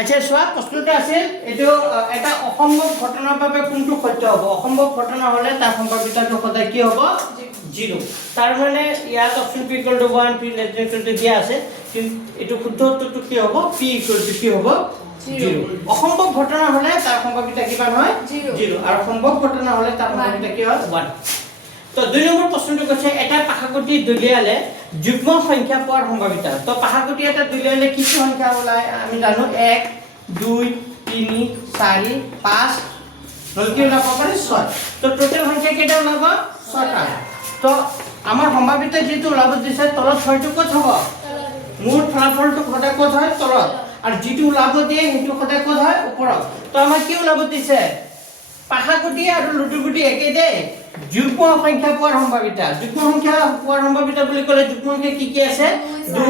আচ্ছা চোৱা প্ৰশ্নটো আছিল এইটো এটা অসম্ভৱ ঘটনাৰ বাবে কোনটো সত্য হ'ব অসম্ভৱ ঘটনা হ'লে তাৰ সম্ভাৱিতাটো সদায় কি হ'ব 0 তাৰ মানে ইয়াত অপচন p = 1 p > দিয়া আছে কিন্তু এইটো শুদ্ধ উত্তৰটো কি হ'ব p = কি হ'ব 0 অসম্ভৱ ঘটনা হ'লে তাৰ সম্ভাৱিতা কিমান হয় 0 আৰু সম্ভৱ ঘটনা হ'লে তাৰ সম্ভাৱিতা কি হয় 1 তো 2 নম্বৰ প্ৰশ্নটো কৈছে এটা পাশাগতি দলিয়ালে যুগ্ম সংখ্যা পোৱাৰ সম্ভাৱিতা তো পাশাগতি এটা দলিয়ালে কি কি সংখ্যা ওলাই আমি জানো 1 2 3 4 5 নলকি ওলাব পাৰে 6 তো টোটাল সংখ্যা কেইটা ওলাব 6টা তো আমাৰ সম্ভাৱিতা যেটো ওলাব দিছে তলত 6টো ক'ত হ'ব মূল ফলাফলটো সদায় ক'ত হয় তলত আৰু যেটো ওলাব দিয়ে হেতু সদায় ক'ত হয় ওপৰত তো আমাৰ কি ওলাব দিছে পাশাগতি আৰু লুটুগুটি একে দে যুগ্ম সংখ্যা পোৱাৰ সম্ভাৱিতা বুলি ক'লে যুগ্ম সংখ্যা কি কি আছে 2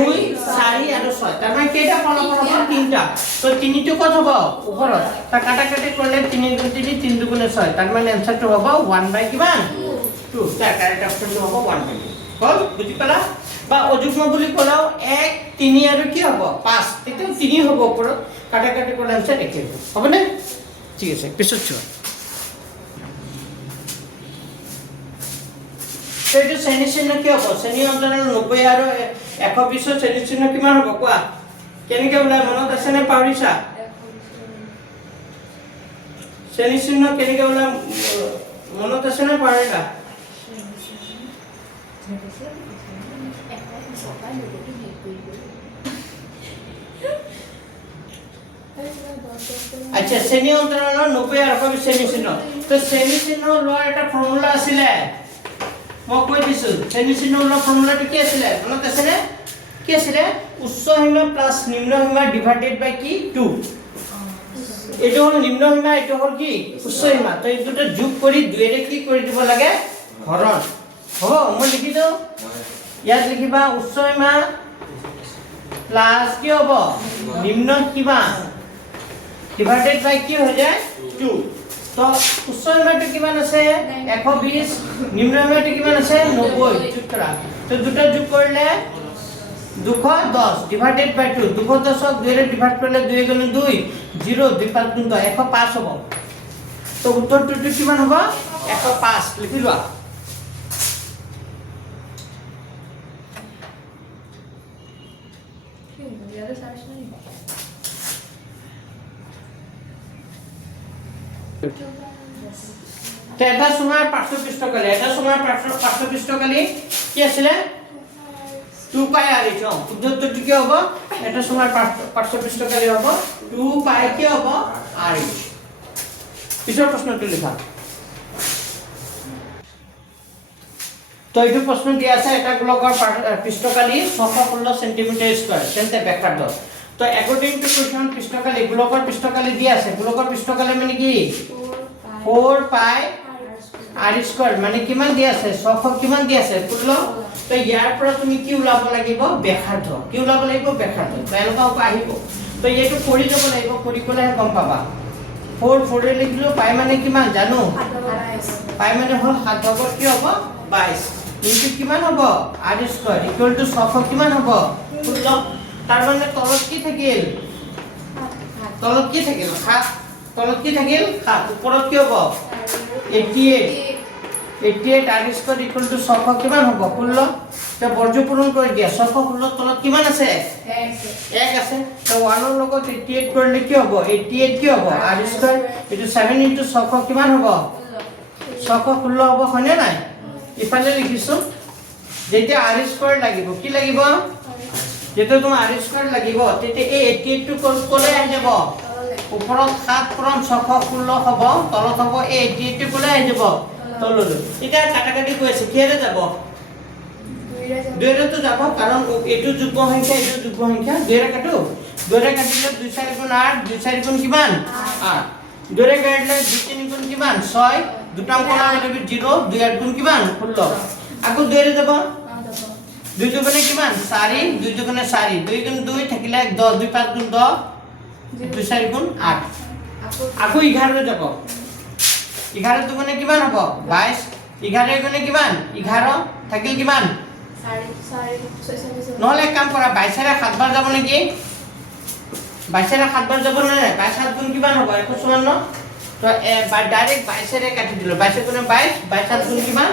4 আৰু 6 তাৰ মানে কেইটা ফলাফল হ'ব তিনটা তো তিনিটো ক'ত হ'ব ওপৰত তা কাটাকাটি কৰিলে 3 × 3 3 × 6 তাৰ মানে আনসাৰটো হ'ব 1 কিমান 2 তাৰ কাৰেক্ট অপচনটো হ'ব 1 হ'ল বুজি পালা বা অযুগ্ম বুলি ক'লেও 1 3 আৰু কি হ'ব 5 তেতিয়া 3 হ'ব ওপৰত কাটাকাটি কৰিলে আনসাৰ একে হ'ব হ'বনে ঠিক আছে পিছত চোৱা এইটো শ্ৰেণী চিহ্ন কি হ'ব শ্ৰেণী অন্তৰাল 90 আৰু 120 শ্ৰেণী চিহ্ন কিমান হ'ব কোৱা কেনেকৈ ওলাই মনত আছে নে পাহৰিছা শ্ৰেণী চিহ্ন কেনেকৈ ওলাই মনত আছে নে পাহৰিলা আচ্ছা শ্ৰেণী অন্তৰালৰ 90 আৰু 120 শ্ৰেণী চিহ্ন তো শ্ৰেণী চিহ্ন লোৱাৰ এটা ফৰ্মুলা আছিলে মই কৈ দিছো শ্ৰেণী চিহ্ন লোৱাৰ ফৰ্মুলাটো কি আছিলে মনত আছে নে কি আছিলে উচ্চ সীমা প্লাস নিম্ন সীমা ডিভাইডেড বাই কি 2 এটো হল নিম্ন সীমা এটো হল কি উচ্চ সীমা তো এই দুটো যোগ কৰি 2 এৰে কি কৰি দিব লাগে হৰণ হ'ব মই লিখি দিও ইয়াত লিখিবা উচ্চ সীমা প্লাস কি হ'ব নিম্ন সীমা ডিভাইডেড বাই কি হৈ যায় 2 তো উচ্চ সীমাটো কিমান আছে 120 নিম্ন সীমাটো কিমান আছে 90 যোগ কৰা তো দুটো যোগ কৰিলে 210 ডিভাইডেড বাই 2 210 ক 2 ৰে ডিভাইড কৰিলে 2 × 2 0 2 5 × 2 105 হ'ব তো উত্তৰটো কিমান হ'ব 105 লিখি লোৱা এটা সময় 520 টকা এটা সময় 520 টকা কি আছিল 2 পাই আর ইটো উত্তৰটো কি হ'ব এটা সময় 520 টকা হ'ব 2 পাই কি হ'ব আর পিছৰ প্ৰশ্নটো লিখা তো এইটো প্ৰশ্ন দিয়া আছে এটা গোলকৰ পৃষ্ঠকালি 616 সেন্টিমিটাৰ স্কয়াৰ তেন্তে ব্যাখ্যা দাও তো অ্যাকৰ্ডিং টু কোয়েশ্চন পৃষ্ঠকালি গোলকৰ পৃষ্ঠকালি দিয়া আছে গোলকৰ পৃষ্ঠকালি মানে কি 4 পাই r স্কয়ার মানে কিমান দিয়া আছে 600 কিমান দিয়া আছে 16 তো ইয়াৰ পৰা তুমি কি উলাব লাগিব ব্যাখ্যাৰ্থ কি উলাব লাগিব ব্যাখ্যাৰ্থ বেলকাও আহিব তো এইটো কৰি যাব লাগিব কৰি কলেহে গম পাবা 4 4 লিখিলো পাই মানে কিমান জানো পাই মানে হল 7 ভাগৰ কি হ'ব 22 ইনটু কিমান হ'ব r স্কয়াৰ ইকুয়াল টু 600 কিমান হ'ব 16 তাৰ মানে তলত কি থাকিল 7 তলত কি থাকিল 7 ওপৰত কি হ'ব 88 r স্কয়াৰ ইকুয়াল টু 600 কিমান হ'ব 16 তো বৰ্জ পূৰণ কৰি দিয়া 616 তলত কিমান আছে 1 আছে তো 1 ৰ লগত 88 কৰিলে কি হ'ব 88 কি হ'ব r স্কয়ার এটো 7 * 600 কিমান হ'ব 616 হ'ব হয়নে নাই ইফালে লিখিছো যেতিয়া r স্কয়ার লাগিব কি লাগিব যেতিয়া তোমাৰ r স্কয়াৰ লাগিব তেতিয়া এই 88 টো ক'লে আহি যাব ওপৰত 7 পূৰণ 616 হ'ব তলত হ'ব এই 88 টো ক'লে আহি যাব তললৈ এটা কাটাকাটি কৈ আছে কিহেৰে যাব 2 ৰে তো যাব কাৰণ এইটো যুগ্ম সংখ্যা এইটো যুগ্ম সংখ্যা 2 ৰে কাটো 2 ৰে কাটিলে 2 4 গুণ 8 2 4 গুণ কিমান 8 2 ৰে কাটিলে 2 3 গুণ কিমান 6 দুটা অংক লাগে 0 2 8 গুণ কিমান 16 আকৌ 2 ৰে যাব 2 দুগুণে কিমান 4 2 দুগুণে 4 2 গুণ 2 থাকিলে 10 2 5 গুণ 10 2 4 গুণ 8 আকৌ 11 ৰে যাব 11 দুগুণে কিমান হ'ব 22 11 গুণে কিমান 11 থাকিল কিমান 4 নহলে কাম কৰা 22 ৰে 7 বাৰ যাব নেকি 22 7 বাৰ যাব না নাই 22 7 গুণ কিমান হ'ব 154 তো ডাইরেক্ট 22 এর কাটি দিলো 22 গুণে 22 22 7 গুণ কিমান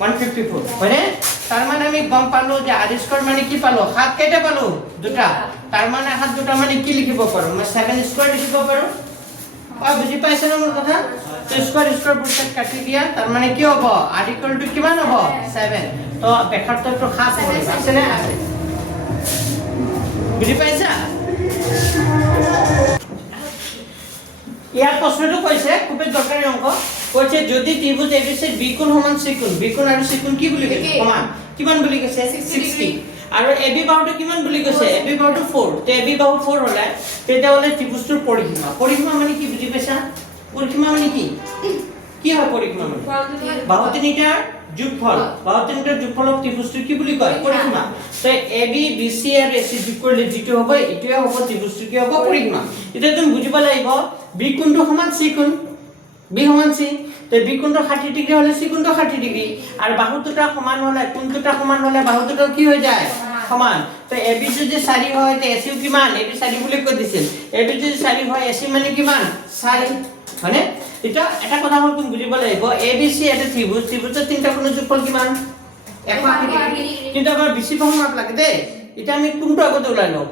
154 হয়নে তার মানে আমি গম পালো যে r স্কয়ার মানে কি পালো হাত কেটে পালো দুটা তার মানে হাত দুটা মানে কি লিখিব পারো মই 7 স্কয়ার লিখিব পারো বুঝি পাইছে না মোৰ কথা তো স্কয়ার পুরো কাটি দিয়া তার মানে কি হ'ব r = কিমান হ'ব 7 তো ব্যাখ্যাটো খাস হবে আছে না বুঝি পাইছা ইয়াৰ প্ৰশ্নটো কৈছে খুবেই দৰকাৰী অংক কৈছে যদি ত্ৰিভুজ ABC বি কোণ সমান চি কোণ আৰু চি কোণ কি বুলি কৈছে সমান কিমান বুলি কৈছে 60 আৰু AB বাহুটো কিমান বুলি কৈছে AB বাহুটো 4 তে AB বাহু 4 হলে তেতিয়া হলে ত্ৰিভুজটোৰ পৰিসীমা মানে কি বুজি পাইছা পৰিসীমা মানে কি হয় পৰিসীমা মানে বাহু তিনিটাৰ যোগফল যোগফলক ত্ৰিভুজটো কি বুলি কয় পৰিসীমা তো AB BC আৰু AC যোগ কৰিলে যেটো হ'ব এটোৱে হ'ব ত্ৰিভুজটো কি হ'ব পৰিসীমা এটা তুমি বুজিব লাগিব বি কোণটো সমান চি কোণ বি সমান চি তে বি কোণটো 60 ডিগ্ৰী হলে চি কোণটো 60 ডিগ্ৰী আৰু বাহু দুটা সমান হলে কোণ দুটা সমান হলে বাহু দুটা কি হৈ যায় সমান তো AB যদি 4 হয় তে AC কিমান AB 4 বুলি কৈ দিছিল AB যদি 4 হয় AC মানে কিমান 4 মানে এটা কথা হল তুমি বুজিব লাগিব ABC এটা ত্ৰিভুজৰ তিনটা কোণৰ যোগফল কিমান 180 ডিগ্ৰী কিন্তু আমাৰ বেছি বাহু মাপ লাগে দেই এটা আমি কোনটো আগতে ওলাই লও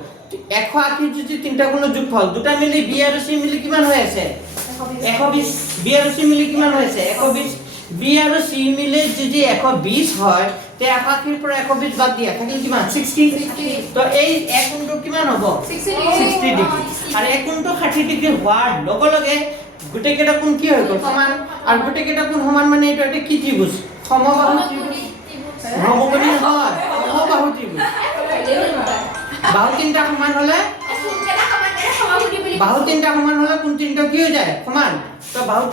180 যদি তিনটা কোণৰ যোগফল দুটা মিলি B আৰু C মিলি কিমান হৈ আছে 120 B আৰু C মিলি কিমান হৈ আছে 120 B আৰু C মিলি যদি 120 হয় তে 180 পৰা 120 বাদ দিয়া থাকিল কিমান 60 তো এই এক কোণটো কিমান হ'ব 60 ডিগ্ৰী আৰু এক কোণটো 60 ডিগ্ৰী হোৱাৰ লগে লগে গোটেই কেইটা কোণ কি হৈ গ'ল সমান আৰু গোটেই কেইটা কোণ সমান মানে এটা কি ত্ৰিভুজ সমবাহু ত্ৰিভুজ সমকোণী হয় সমবাহু ত্ৰিভুজ বাহু তিনটা সমান হলে কোণ তিনটা কি হৈ যায় সমান তো বাহু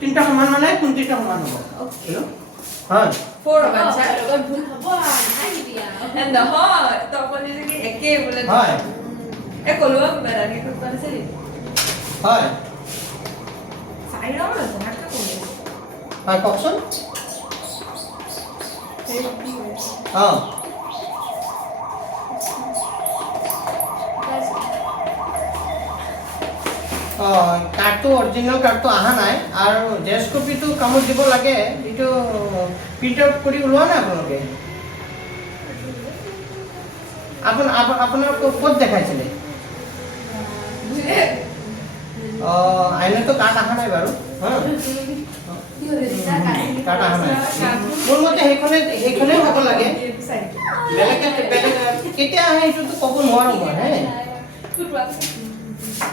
তিনটা সমান হলে কোণ তিনটা সমান হ'ব ওকে হয় 4 বাচ্চা ভুল হ'ব নাহি দিয়া এন্ড হয় তো কলি কি একে বলে হয় এ কলুৱা বেৰানি তো পাছে হয় সাইৰা না জানাটা কোনে হয় কওকচোন কাৰ্ডটো অৰিজিনেল কাৰ্ডটো অহা নাই আৰু জেৰক্স কপিটো কামত দিব লাগে এইটো প্ৰিণ্ট আউট কৰি ওলোৱা নাই আপোনাৰ ক'ত দেখাইছিলে আইনতো কাৰ্ড অহা নাই বাৰু কাৰ্ড অহা নাই মোৰ মতে সেইখনে হ'ব লাগে বেলেগ কেতিয়া আহে এইটোতো ক'ব নোৱাৰো মই হে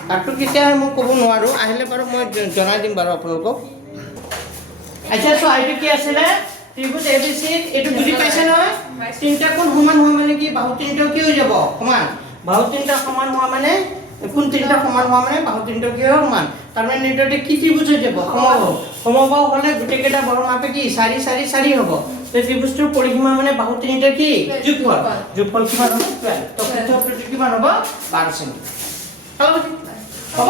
কাৰ্ডটো কেতিয়া আহে মই ক'ব নোৱাৰো আহিলে বাৰু মই জনাই দিম বাৰু আপোনালোকক আচ্ছা তো আইটো কি আছিলে ত্ৰিভুজ ABC এটো বুজি পাইছে নহয় তিনটা কোণ সমান হোৱা মানে কি বাহু তিনটা কি হৈ যাব সমান বাহু তিনটা সমান হোৱা মানে কোণ তিনটা সমান হোৱা মানে বাহু তিনটা কি হ'ব সমান তাৰ মানে এটাতে কি ত্ৰিভুজ হৈ যাব সমবাহু হলে গোটেই কেইটা বাহুৰ মাপে কি 4 4 4 হ'ব তো ত্ৰিভুজটোৰ পৰিসীমা মানে বাহু তিনটা কি যোগফল কিমান হ'ব 12 তো ক্ষেত্ৰফলটো কিমান হ'ব 12 সেমি হ'ব